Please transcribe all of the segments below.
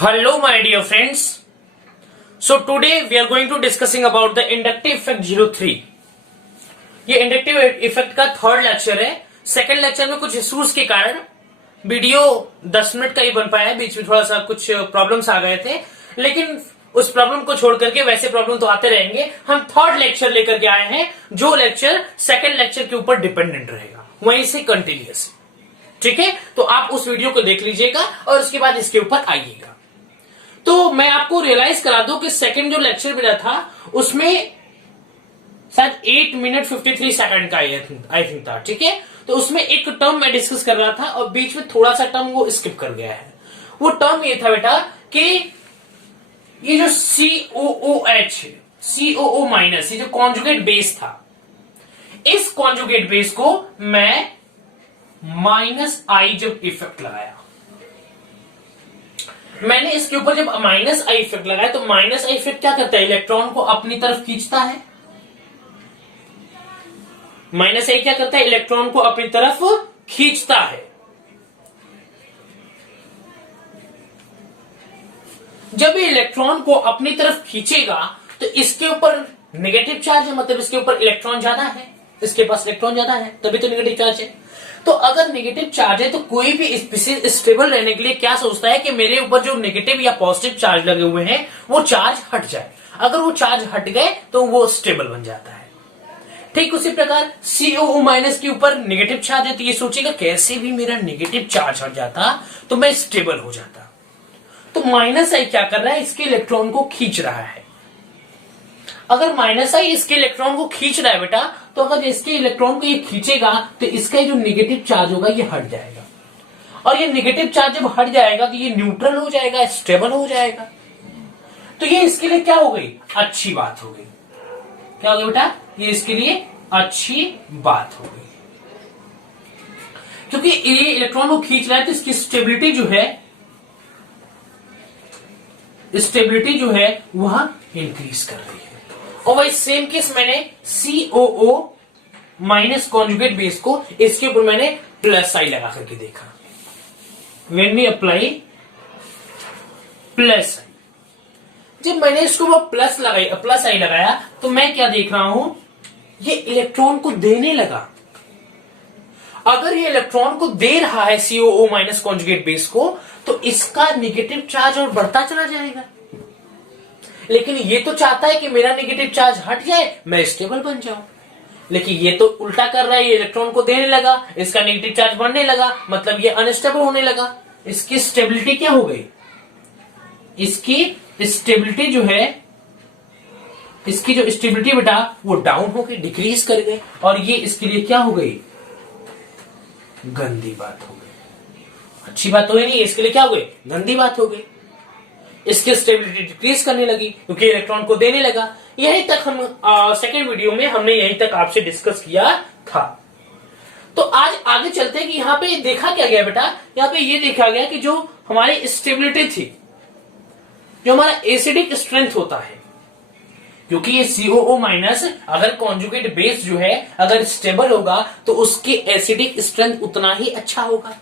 Hello my dear friends. So today we are going to discussing about the inductive effect 03. ये inductive effect का third lecture है। Second lecture में कुछ issues के कारण video 10 minute का ही बन पाया है, बीच में थोड़ा सा कुछ प्रॉब्लम्स आ गए थे, लेकिन उस प्रॉब्लम को छोड़ करके वैसे प्रॉब्लम तो आते रहेंगे। हम थर्ड लेक्चर लेकर के आए हैं, जो लेक्चर सेकंड लेक्चर के ऊपर डिपेंडेंट रहेगा, वहीं से कंटिन्यूअस। ठीक है, तो आप उस वीडियो को देख लीजिएगा और उसके बाद इसके ऊपर आइएगा। तो मैं आपको रियलाइज करा दूं कि सेकंड जो लेक्चर मिला था उसमें शायद 8 मिनट 53 सेकंड का आई थिंक था। ठीक है, तो उसमें एक टर्म मैं डिस्कस कर रहा था और बीच में थोड़ा सा टर्म वो स्किप कर गया है। वो टर्म ये था बेटा कि ये जो COO माइनस, ये जो कॉन्जुगेट बेस था, इस कॉन्जुगेट बेस को मैं -i जब इफेक्ट लगाया, मैंने इसके ऊपर जब -i इफेक्ट लगाया, तो -i इफेक्ट क्या करता है? इलेक्ट्रॉन को अपनी तरफ खींचता है। -i क्या करता है? इलेक्ट्रॉन को अपनी तरफ खींचता है। जब ये इलेक्ट्रॉन को अपनी तरफ खींचेगा तो इसके ऊपर नेगेटिव चार्ज है, मतलब इसके ऊपर इलेक्ट्रॉन ज्यादा है, इसके पास इलेक्ट्रॉन ज्यादा है, तभी तो नेगेटिव चार्ज है। तो अगर नेगेटिव चार्ज है तो कोई भी स्पीशीज स्टेबल रहने के लिए क्या सोचता है कि मेरे ऊपर जो नेगेटिव या पॉजिटिव चार्ज लगे हुए हैं वो चार्ज हट जाए। अगर वो चार्ज हट गए तो वो स्टेबल बन जाता है। ठीक उसी प्रकार COO माइनस के ऊपर नेगेटिव चार्ज है, तो ये सोचेगा कैसे भी मेरा नेगेटिव चार्ज हट जाता तो मैं स्टेबल हो जाता। तो -i क्या कर रहा है? इसके इलेक्ट्रॉन को खींच रहा है। अगर -i इसके इलेक्ट्रॉन को खींच रहा है बेटा, तो अगर इसके इलेक्ट्रॉन को ये खींचेगा तो इसका जो नेगेटिव चार्ज होगा ये हट जाएगा, और ये नेगेटिव चार्ज जब हट जाएगा तो ये न्यूट्रल हो जाएगा, स्टेबल हो जाएगा। तो ये इसके लिए क्या हो गई? अच्छी बात हो गई। क्या हो गया बेटा? ये इसके लिए अच्छी बात हो गई, क्योंकि ये इलेक्ट्रॉन को खींच रहा है तो इसकी स्टेबिलिटी जो है वह इंक्रीज कर रही है। और वही सेम केस मैंने COO माइनस कॉन्जुगेट बेस को, इसके ऊपर मैंने +i लगा करके देखा। When we apply +i, जब मैंने इसको वो +i लगाया तो मैं क्या देख रहा हूं? ये इलेक्ट्रॉन को देने लगा। अगर ये इलेक्ट्रॉन को दे रहा है COO माइनस कॉन्जुगेट बेस को, तो इसका नेगेटिव चार्ज और बढ़ता चला जाएगा। लेकिन ये तो चाहता है कि मेरा नेगेटिव चार्ज हट जाए, मैं स्टेबल बन जाऊं। लेकिन ये तो उल्टा कर रहा है, ये इलेक्ट्रॉन को देने लगा, इसका नेगेटिव चार्ज बढ़ने लगा, मतलब ये अनस्टेबल होने लगा। इसकी स्टेबिलिटी क्या हो गई? इसकी स्टेबिलिटी जो है, इसकी जो स्टेबिलिटी बेटा वो डाउन हो गई, डिक्रीज कर गई, और ये इसके लिए क्या हो गई? गंदी बात हो गई। अच्छी बात तो है नहीं, इसके लिए क्या हो गई? गंदी बात हो गई। इसकी स्टेबिलिटी डिक्रीज करने लगी क्योंकि इलेक्ट्रॉन को देने लगा। यहीं तक हम सेकेंड वीडियो में हमने यहीं तक आपसे डिस्कस किया था। तो आज आगे चलते हैं कि यहाँ पे देखा क्या गया बेटा? यहाँ पे ये देखा गया कि जो हमारी स्टेबिलिटी थी, जो हमारा एसिडिक स्ट्रेंथ होता है, क्योंकि ये COO माइनस अगर कॉन्जुगेट बेस जो है अगर स्टेबल होगा तो उसकी एसिडिक स्ट्रेंथ उतना ही अच्छा होगा।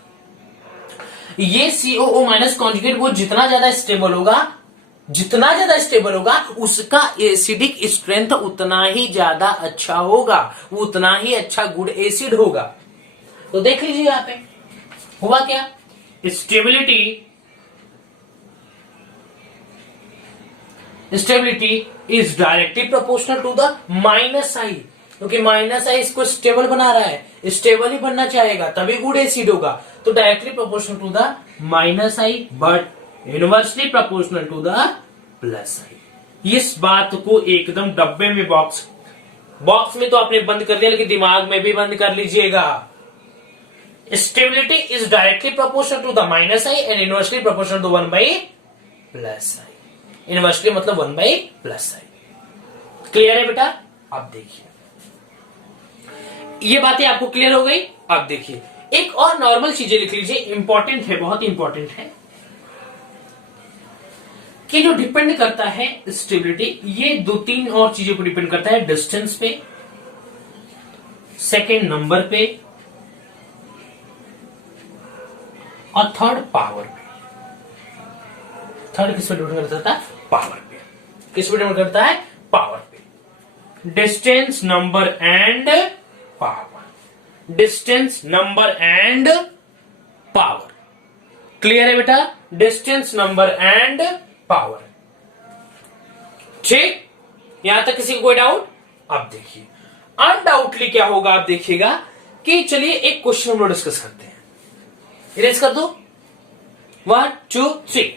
ये COO माइनस कॉन्जुगेट वो जितना ज्यादा स्टेबल होगा उसका एसिडिक स्ट्रेंथ उतना ही ज्यादा अच्छा होगा, वो उतना ही अच्छा गुड एसिड होगा। तो देख लीजिए यहां पे हुआ क्या? Stability is directly proportional to the -i, क्योंकि -i इसको स्टेबल बना रहा है, स्टेबल ही बनना चाहेगा तभी गुड एसिड होगा। तो directly proportional to the -i but inversely proportional to the +i। इस बात को एकदम डब्बे में बॉक्स में तो आपने बंद कर दिया, लेकिन दिमाग में भी बंद कर लीजिएगा। Stability is directly proportional to the -i and inversely proportional to 1/+i। Inversely मतलब 1/+i। क्लियर है बेटा? आप देखिए, ये बातें आपको क्लियर हो गई। आप देखिए एक और नॉर्मल चीजें लिख लीजिए, इंपॉर्टेंट है, बहुत इंपॉर्टेंट है, कि जो डिपेंड करता है स्टेबिलिटी, ये 2-3 और चीजों पर डिपेंड करता है। डिस्टेंस पे, सेकेंड नंबर पे, और थर्ड पावर पे। थर्ड किस पे डिपेंड करता है? पावर पे। किस पे डिपेंड करता है? पावर पे। Distance, number and power. Distance, number and power. Clear है बेटा? Distance, number and power. ठीक, यहां तक किसी को कोई डाउट? अब देखिए अनडाउटली क्या होगा, आप देखिएगा कि चलिए एक क्वेश्चन हम लोग डिस्कस करते हैं। इरेज कर दो, 1 2 3।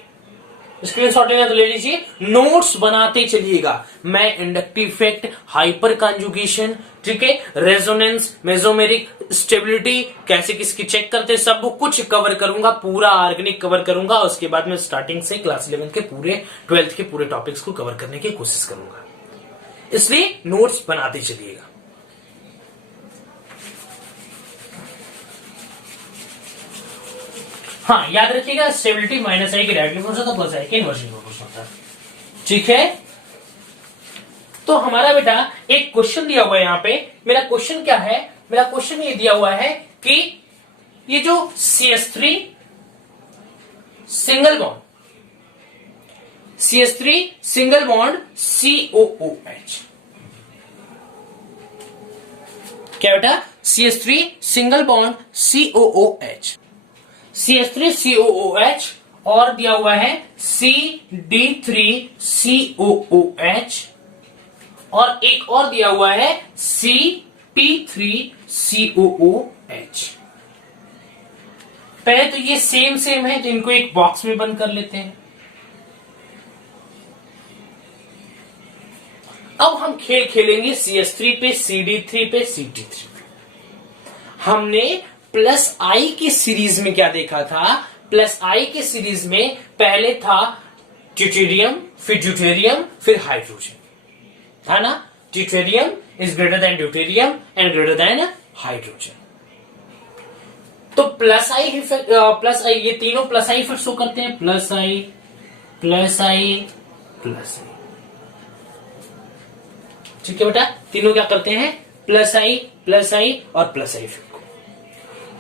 स्क्रीन शॉट लेना तो ले लीजिए, नोट्स बनाते चलिएगा। मैं इंडक्टिव इफेक्ट, हाइपर कॉन्जुगेशन, ठीक है, रेजोनेंस, मेसोमेरिक स्टेबिलिटी, कैसे किसकी चेक करते, सब कुछ कवर करूंगा, पूरा ऑर्गेनिक कवर करूंगा। उसके बाद में स्टार्टिंग से क्लास 11 के पूरे 12th के पूरे टॉपिक्स को कवर करने की कोशिश करूंगा, इसलिए नोट्स बनाते चलिएगा। हाँ, याद रखिएगा स्टेबिलिटी माइनस आई की डायरेक्टली प्रोपोर्शनल था, प्लस आई के इनवर्सली प्रोपोर्शनल था। ठीक है, तो हमारा बेटा एक क्वेश्चन दिया हुआ है यहां पे। मेरा क्वेश्चन क्या है? मेरा क्वेश्चन ये दिया हुआ है कि ये जो CH3 single bond, CH3 single bond COOH, क्या बेटा? CH3 single bond COOH, CH3COOH, और दिया हुआ है CD3COOH, और एक और दिया हुआ है CP3COOH। पहले तो ये सेम सेम है, तो इनको एक बॉक्स में बंद कर लेते हैं। अब हम खेल खेलेंगे CH3 पे, CD3 पे, CT3 पे। हमने प्लस आई की सीरीज में क्या देखा था? प्लस आई की सीरीज में पहले था ड्यूटेरियम, फिर ड्यूटेरियम, फिर हाइड्रोजन, था ना? Deuterium is greater then deuterium and greater than hydrogen. तो प्लस आई इफेक्ट, प्लस आई, ये तीनों प्लस आई इफेक्ट शो करते हैं। प्लस आई, प्लस आई, प्लस आई। ठीक है बेटा, तीनों क्या करते हैं? प्लस आई और प्लस आई इफेक्ट।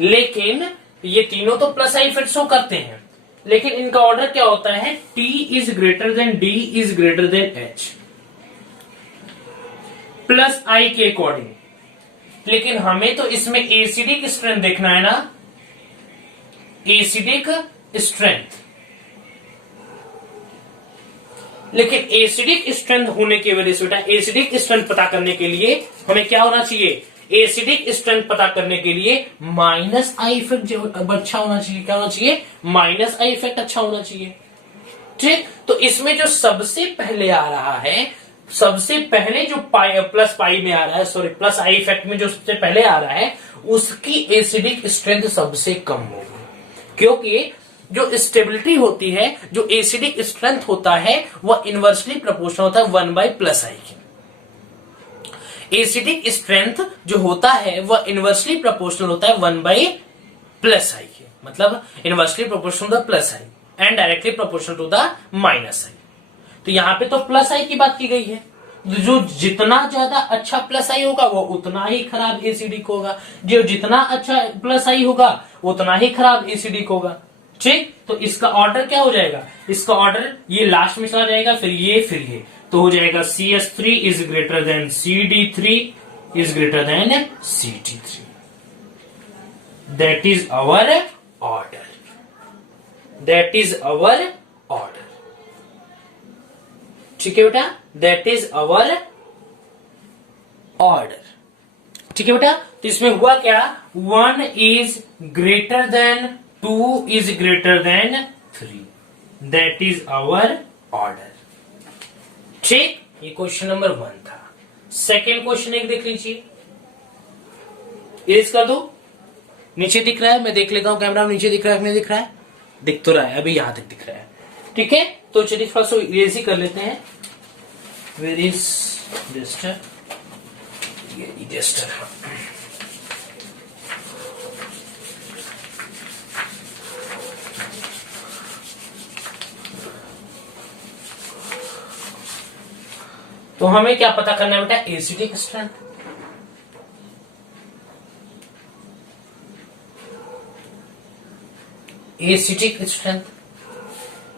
लेकिन ये तीनों तो प्लस आई इफेक्ट शो करते हैं, लेकिन इनका ऑर्डर क्या होता है? T is greater than D is greater than H, plus i के अकॉर्डिंग। लेकिन हमें तो इसमें एसिडिक स्ट्रेंथ देखना है ना, एसिडिक स्ट्रेंथ। लेकिन एसिडिक स्ट्रेंथ होने की वजह से बेटा, एसिडिक स्ट्रेंथ पता करने के लिए हमें क्या होना चाहिए? एसिडिक स्ट्रेंथ पता करने के लिए माइनस आई इफेक्ट अच्छा होना चाहिए। क्या होना चाहिए? माइनस आई इफेक्ट अच्छा होना चाहिए। ठीक, तो इसमें जो सबसे पहले आ रहा है, सबसे पहले जो प्लस पाई में आ रहा है, सॉरी प्लस आई इफेक्ट में जो सबसे पहले आ रहा है, उसकी एसिडिक स्ट्रेंथ सबसे कम होगी, क्योंकि जो स्टेबिलिटी होती है, जो एसिडिक स्ट्रेंथ होता है, वह इनवर्सली प्रोपोर्शनल होता है 1/+i के। एसिडिक स्ट्रेंथ जो होता है वह इनवर्सली प्रोपोर्शनल होता है 1/+i के, मतलब inversely proportional to the plus i and directly proportional to the minus i. तो यहां पे तो प्लस आई की बात की गई है, जो जितना ज्यादा अच्छा प्लस आई होगा वो उतना ही खराब एसिडिक होगा, जो जितना अच्छा प्लस आई होगा उतना ही खराब एसिडिक होगा। ठीक, तो इसका ऑर्डर क्या हो जाएगा? इसका ऑर्डर ये लास्ट में चला जाएगा, फिर ये, तो हो जाएगा CH3 is greater than CD3 is greater than CT3। That is our order, that is our order. ठीक है बेटा, दैट इज आवर ऑर्डर। ठीक है बेटा, तो इसमें हुआ क्या? 1 is greater than 2 is greater than 3, that is our order. ठीक, ये क्वेश्चन नंबर 1 था। सेकेंड क्वेश्चन एक देख लीजिए, इरेज कर दो। नीचे दिख रहा है, मैं देख लेता हूं कैमरा में नीचे दिख रहा है, नहीं दिख रहा है? दिख तो रहा है, अभी यहां तक दिख रहा है। ठीक है, तो चलिए थोड़ा सा इरेज ही कर लेते हैं। Where is duster? ये डस्टर है। तो हमें क्या पता करना है बेटा? Acidic strength. एसिडिक स्ट्रेंथ,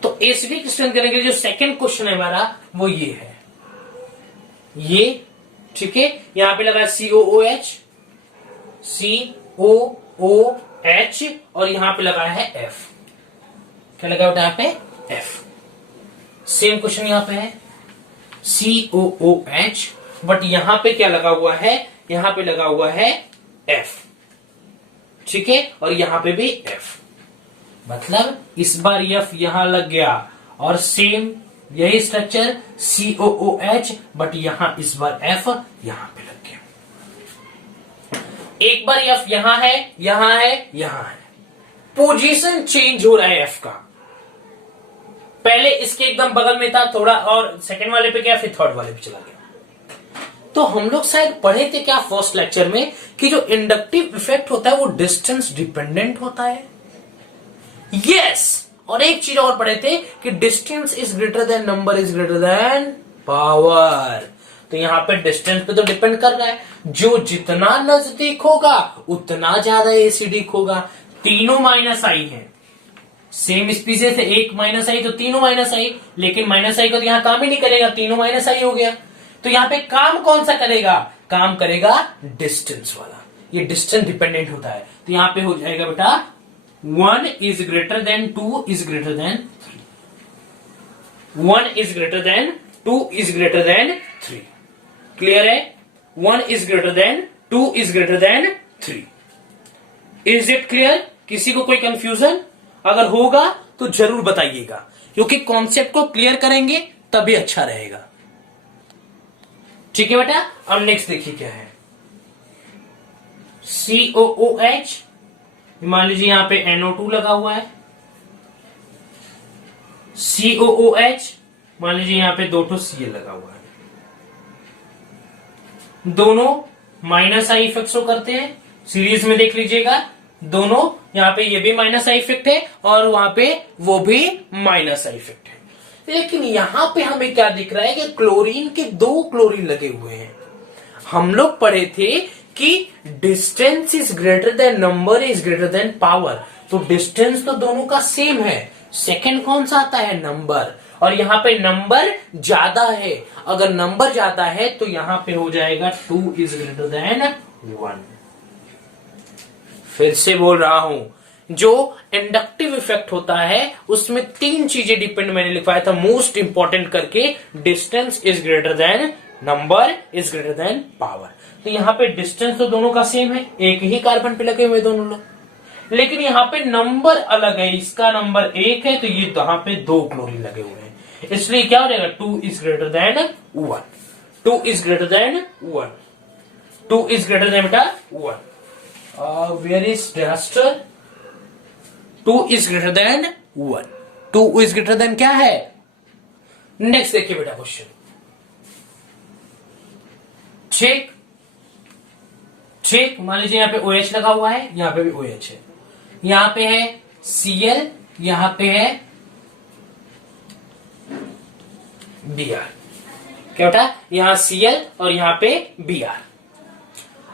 तो एसिडिक क्रिस्टल करने के लिए जो सेकंड क्वेश्चन है हमारा वो ये है, ये ठीक है। यहां पे लगा COOH, COOH और यहां पे लगा है F। क्या लगा बेटा यहाँ पे F। सेम क्वेश्चन यहां पे है COOH, बट यहां पे क्या लगा हुआ है, यहां पे लगा हुआ है F, ठीक है, और यहां पे भी F। मतलब इस बार F यहां लग गया और सेम यही स्ट्रक्चर COOH, बट यहां इस बार F यहां पे लग गया। एक बार F यहां है, यहां है, यहां है, पोजीशन चेंज हो रहा है F का। पहले इसके एकदम बगल में था थोड़ा, और सेकंड वाले पे गया, फिर थर्ड वाले पे चला गया। तो हम लोग शायद पढ़े थे क्या फर्स्ट लेक्चर में कि जो इंडक्टिव इफेक्ट होता है वो डिस्टेंस डिपेंडेंट होता है। यस, और एक चीज और पढ़े थे कि distance is greater then number is greater then power. तो यहां पे डिस्टेंस पे तो डिपेंड कर रहा है, जो जितना नजदीक होगा उतना ज्यादा एसिडिक होगा। तीनों माइनस आई है, सेम स्पीसीज है, एक माइनस आई तो तीनों माइनस आई, लेकिन माइनस आई को तो यहां काम ही नहीं करेगा, तीनों माइनस आई हो गया। तो यहां पे काम कौन सा करेगा, काम करेगा डिस्टेंस वाला, ये डिस्टेंस डिपेंडेंट होता है। तो यहां पे हो जाएगा बेटा 1 is greater than 2 is greater than 3, 1 is greater than 2 is greater than 3। Clear है, 1 is greater than 2 is greater than 3। Is it clear? किसी को कोई कंफ्यूजन अगर होगा तो जरूर बताइएगा, क्योंकि कॉन्सेप्ट को क्लियर करेंगे तभी अच्छा रहेगा। ठीक है बेटा, अब नेक्स्ट देखिए क्या है। COOH, मान लीजिए यहां पे NO2 लगा हुआ है, COOH, मान लीजिए यहां पे 2 Cl लगा हुआ है, दोनों माइनस आई इफेक्ट शो करते हैं। सीरीज में देख लीजिएगा, दोनों यहां पे ये भी माइनस आई इफेक्ट है और वहां पे वो भी माइनस आई इफेक्ट है। लेकिन यहां पे हमें क्या दिख रहा है कि क्लोरीन के 2 क्लोरीन लगे हुए हैं। हम लोग पढ़े थे कि distance is greater then number is greater then power, तो डिस्टेंस तो दोनों का सेम है, सेकंड कौन सा आता है, नंबर, और यहां पे नंबर ज्यादा है। अगर नंबर ज्यादा है तो यहां पे हो जाएगा 2 इज ग्रेटर देन 1। फिर से बोल रहा हूं, जो इंडक्टिव इफेक्ट होता है उसमें 3 चीजें डिपेंड मैंने लिखवाया था मोस्ट इंपॉर्टेंट करके, distance is greater then number is greater then power. तो यहां पे डिस्टेंस तो दोनों का सेम है, एक ही कार्बन पे लगे हुए दोनों लोग, लेकिन यहां पे नंबर अलग है, इसका नंबर 1 है तो ये यहां पे 2 क्लोरीन लगे हुए हैं, इसलिए क्या हो जाएगा 2 is greater than 1, 2 is greater than 1, 2 is greater than बेटा 1। वेयर इज रेस्टर, 2 is greater than 1, 2 is greater than क्या है। नेक्स्ट देखिए बेटा क्वेश्चन, ठीक ठीक, मान लीजिए यहां पे OH लगा हुआ है, यहां पे भी OH है, यहां पे है Cl, यहां पे है Br। क्या बेटा, यहां Cl और यहां पे Br।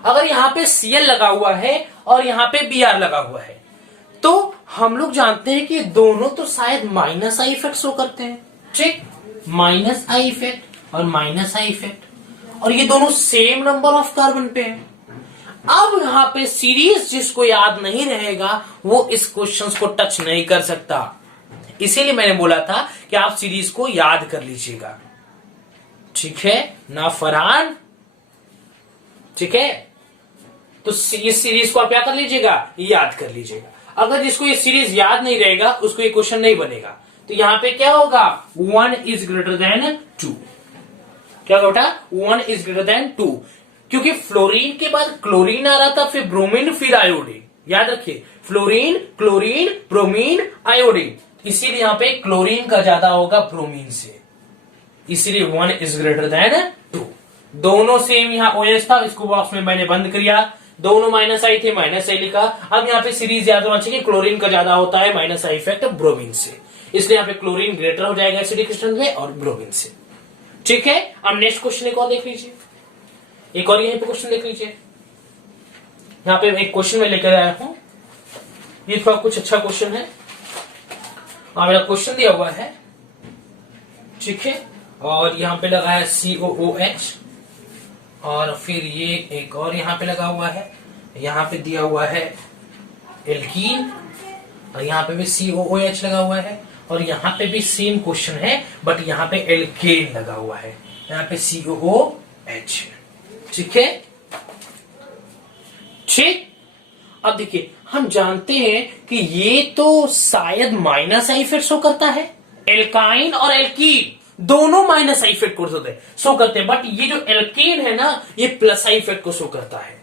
अगर यहां पे Cl लगा हुआ है और यहां पे Br लगा हुआ है तो हम लोग जानते हैं कि दोनों तो शायद माइनस आई इफेक्ट शो करते हैं, ठीक, माइनस आई इफेक्ट और माइनस आई इफेक्ट, और ये दोनों सेम नंबर ऑफ कार्बन पे है। अब यहां पे सीरीज जिसको याद नहीं रहेगा वो इस क्वेश्चन को टच नहीं कर सकता, इसीलिए मैंने बोला था कि आप सीरीज को याद कर लीजिएगा, ठीक है ना फरहान, ठीक है। तो इस सीरीज को आप क्या कर लीजिएगा, याद कर लीजिएगा। अगर जिसको ये सीरीज याद नहीं रहेगा उसको ये क्वेश्चन नहीं बनेगा। तो यहां पे क्या होगा, 1 इज ग्रेटर देन 2, क्या बेटा 1 इज ग्रेटर देन 2, क्योंकि फ्लोरीन के बाद क्लोरीन आ रहा था, फिर ब्रोमीन, फिर आयोडीन, याद रखिए फ्लोरीन, क्लोरीन, ब्रोमीन, आयोडीन, इसीलिए यहां पे क्लोरीन का ज्यादा होगा ब्रोमीन से, इसीलिए 1 इज ग्रेटर देन 2। दोनों सेम, यहां OH था, इसको बॉक्स में मैंने बंद किया, दोनों माइनस आई थे, माइनस आई लिखा। अब यहाँ पे सीरीज याद होना चाहिए, क्लोरीन का ज्यादा होता है माइनस आई इफेक्ट ब्रोमीन से, इसलिए यहाँ पे क्लोरीन ग्रेटर हो जाएगा एसिडिक क्रिस्टल में और ब्रोमीन से, ठीक है। अब नेक्स्ट क्वेश्चन एक और देख लीजिए, एक और यहीं पे क्वेश्चन देख लीजिए। यहाँ पे एक क्वेश्चन में लेकर आया हूं, ये थोड़ा कुछ अच्छा क्वेश्चन है। मेरा क्वेश्चन दिया हुआ है, ठीक है, और यहाँ पे लगा है COOH, और फिर ये एक और यहाँ पे लगा हुआ है, यहाँ पे दिया हुआ है एल्कीन, और यहाँ पे भी COOH लगा हुआ है, और यहाँ पे भी सेम क्वेश्चन है बट यहाँ पे एल्केन लगा हुआ है, यहाँ पे COOH, ठीक है। ठीक, अब देखिए हम जानते हैं कि ये तो शायद माइनस आई इफेक्ट शो करता है, एल्काइन और एल्कीन दोनों माइनस आई इफेक्ट को शो करते हैं, बट ये जो एल्कीन है ना ये प्लस आई इफेक्ट को शो करता है।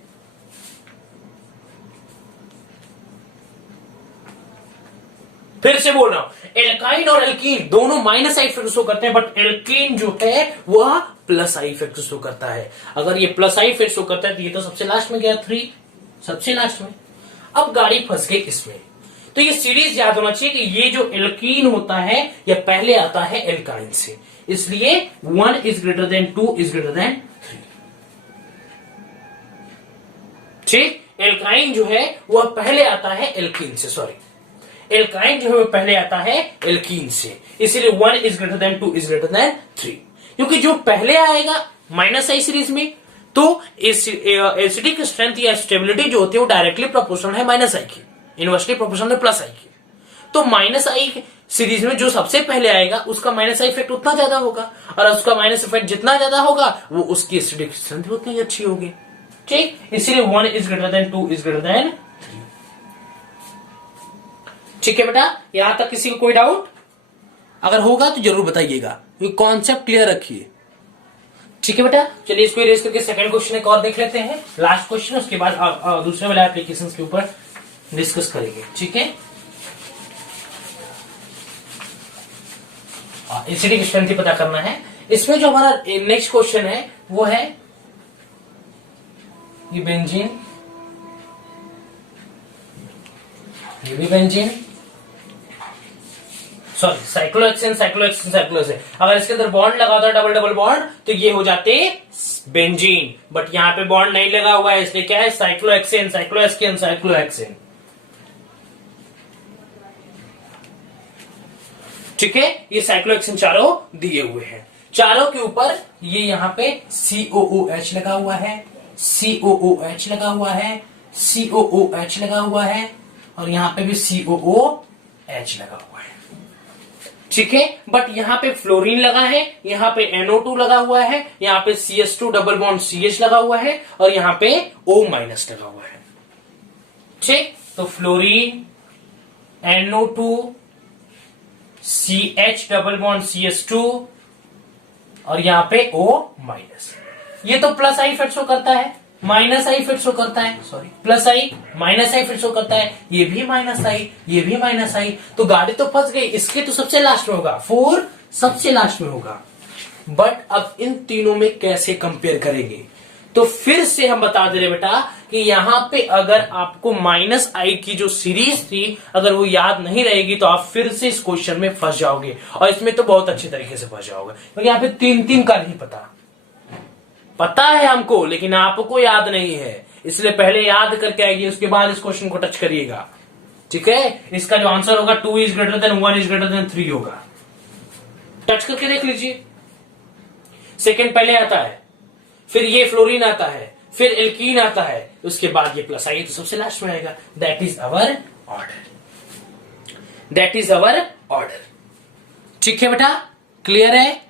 फिर से बोल रहा हूं, एल्काइन और एल्कीन दोनों माइनस आई इफेक्ट शो करते हैं, बट एल्कीन जो है वह प्लस आई इफेक्ट शो करता है। अगर ये प्लस आई इफेक्ट शो करता है तो ये तो सबसे लास्ट में गया 3, सबसे लास्ट में। अब गाड़ी फंस गई इसमें, तो ये सीरीज याद होना चाहिए कि ये जो एल्कीन होता है ये पहले आता है एल्काइन से, इसलिए 1 is greater than 2 is greater than 3। ठीक, एल्काइन जो है वह पहले आता है एल्कीन से, सॉरी, एल्काइन जो है वह पहले आता है एल्कीन से, इसलिए 1 is greater than 2 is greater than 3, क्योंकि जो पहले आएगा माइनस आई सीरीज में तो एसिडिक स्ट्रेंथ या स्टेबिलिटी जो होती है वो डायरेक्टली प्रोपोर्शनल है माइनस आई की, इनवर्सली प्रोपोर्शनल है प्लस आई की। तो माइनस आई सीरीज में जो सबसे पहले आएगा उसका माइनस आई इफेक्ट उतना ज्यादा होगा, और उसका माइनस इफेक्ट जितना ज्यादा होगा वो उसकी एसिडिक स्ट्रेंथ उतनी ही अच्छी होगी। ठीक, इसीलिए 1 is greater than 2 is greater than 3। ठीक है बेटा, यहां तक किसी को कोई डाउट अगर होगा तो जरूर बताइएगा, ये कॉन्सेप्ट क्लियर रखिए। ठीक है बेटा, चलिए इसको इरेज करके सेकंड क्वेश्चन एक और देख लेते हैं, लास्ट क्वेश्चन, उसके बाद दूसरे वाले एप्लीकेशंस के ऊपर डिस्कस करेंगे। ठीक है, एसिडिक स्ट्रेंथ पता करना है। इसमें जो हमारा नेक्स्ट क्वेश्चन है वो है ये बेंजीन, ये भी benzene, sorry cyclohexane, cyclohexane, cyclohexane. अगर इसके अंदर बॉन्ड लगा होता डबल डबल बॉन्ड तो ये हो जाते बेंजीन, बट यहां पे बॉन्ड नहीं लगा हुआ है इसलिए क्या है साइक्लोहेक्सेन, साइक्लोहेक्सेन, साइक्लोहेक्सेन। ठीक है, ये साइक्लोहेक्सेन चारों दिए हुए हैं, चारों के ऊपर ये यहां पे COOH लगा हुआ है, COOH लगा हुआ है, COOH लगा हुआ है, और यहां पे भी COOH लगा हुआ है। ठीक है, बट यहां पे फ्लोरीन लगा है, यहां पे NO2 लगा हुआ है, यहां पे CH2 डबल बॉन्ड CH लगा हुआ है, और यहां पे O- लगा हुआ है। ठीक, तो fluorine, NO2, CH double bond CH2 और यहां पे O-, ये तो प्लस आई इफेक्ट शो करता है, माइनस आई इफेक्ट शो करता है, sorry plus I, minus I effect show करता है, ये भी माइनस आई, ये भी माइनस आई, तो गाड़ी तो फंस गई। इसके तो सबसे लास्ट में होगा 4, सबसे लास्ट में होगा, बट अब इन तीनों में कैसे कंपेयर करेंगे, तो फिर से हम बता दे रहे बेटा कि यहां पे अगर आपको माइनस आई की जो सीरीज थी अगर वो याद नहीं रहेगी तो आप फिर से इस क्वेश्चन में फंस जाओगे, और इसमें तो बहुत अच्छे तरीके से फंस जाओगे, क्योंकि यहां पे 3 का नहीं पता है हमको, लेकिन आपको याद नहीं है, इसलिए पहले याद करके आएगी, उसके बाद इस क्वेश्चन को टच करिएगा। ठीक है, इसका जो आंसर होगा 2 is greater than 1 is greater than 3 होगा, टच करके देख लीजिए। सेकंड पहले आता है, फिर ये फ्लोरीन आता है, फिर एल्कीन आता है, उसके बाद ये प्लस आई तो सबसे लास्ट में आएगा। That is our order, that is our order. ठीक है बेटा, क्लियर है?